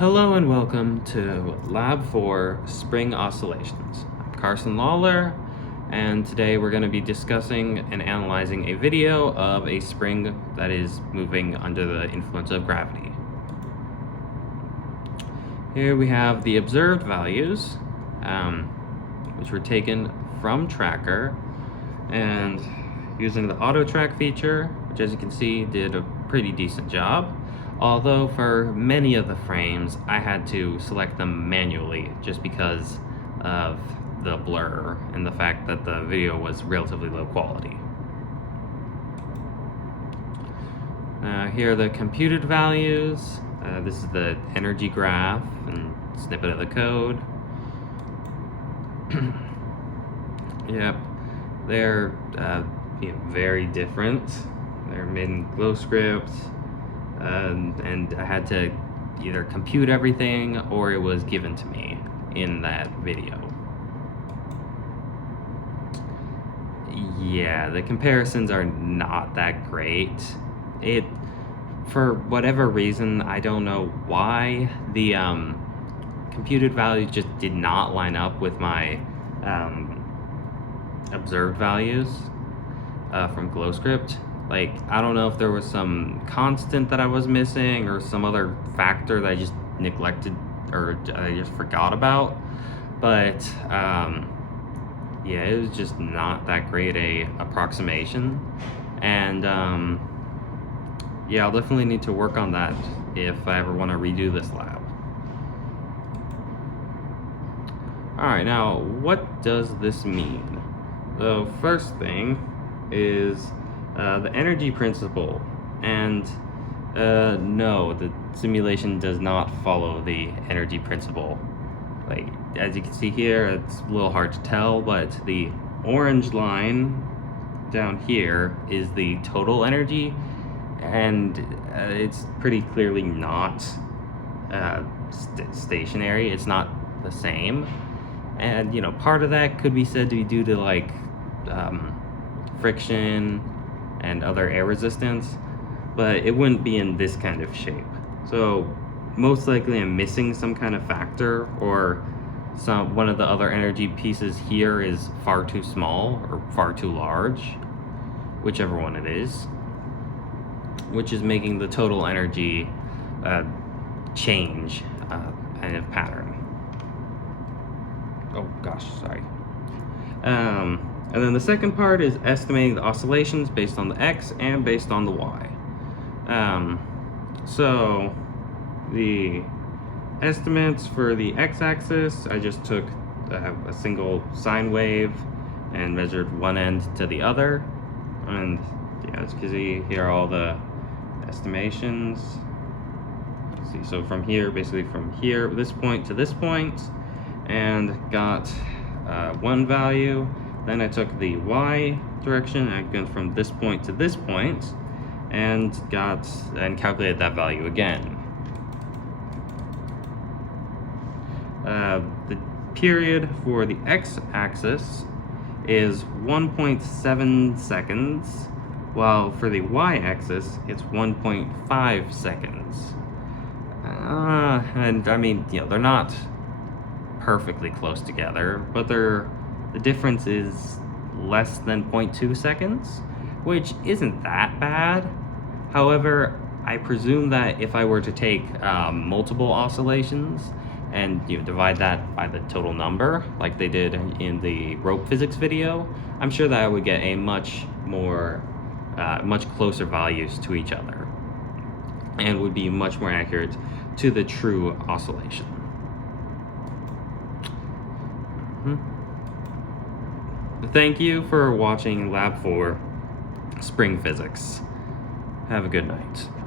Hello and welcome to Lab 4 Spring Oscillations. I'm Carson Lawler, and today we're going to be discussing and analyzing a video of a spring that is moving under the influence of gravity. Here we have the observed values, which were taken from Tracker, and using the auto track feature, which as you can see did a pretty decent job. Although for many of the frames, I had to select them manually just because of the blur and the fact that the video was relatively low quality. Here are the computed values. This is the energy graph and snippet of the code. Yep, they're very different. They're made in GlowScript. And I had to either compute everything or it was given to me in that video. Yeah, the comparisons are not that great. For whatever reason, I don't know why, the computed values just did not line up with my observed values from GlowScript. Like, I don't know if there was some constant that I was missing or some other factor that I just neglected or I just forgot about. But, yeah, it was just not that great a approximation. And, yeah, I'll definitely need to work on that if I ever want to redo this lab. Alright, now, what does this mean? The first thing is the energy principle, and no, the simulation does not follow the energy principle. Like, as you can see here, it's a little hard to tell, but the orange line down here is the total energy, and it's pretty clearly not stationary. It's not the same, and part of that could be said to be due to like friction and other air resistance, but it wouldn't be in this kind of shape. So most likely I'm missing some kind of factor, or one of the other energy pieces here is far too small or far too large, whichever one it is, which is making the total energy change kind of pattern. Oh gosh, sorry. And then the second part is estimating the oscillations based on the X and based on the Y. So the estimates for the X-axis, I just took a single sine wave and measured one end to the other. And yeah, as you can see, here are all the estimations. See, so from here, basically from here, this point to this point, and got one value. Then I took the Y direction, I went from this point to this point, and calculated that value again. The period for the X-axis is 1.7 seconds, while for the Y-axis it's 1.5 seconds. And I mean, they're not perfectly close together, but the difference is less than 0.2 seconds, which isn't that bad. However, I presume that if I were to take multiple oscillations and divide that by the total number, like they did in the rope physics video, I'm sure that I would get a much closer values to each other, and would be much more accurate to the true oscillation. Thank you for watching Lab 4 Spring Physics. Have a good night.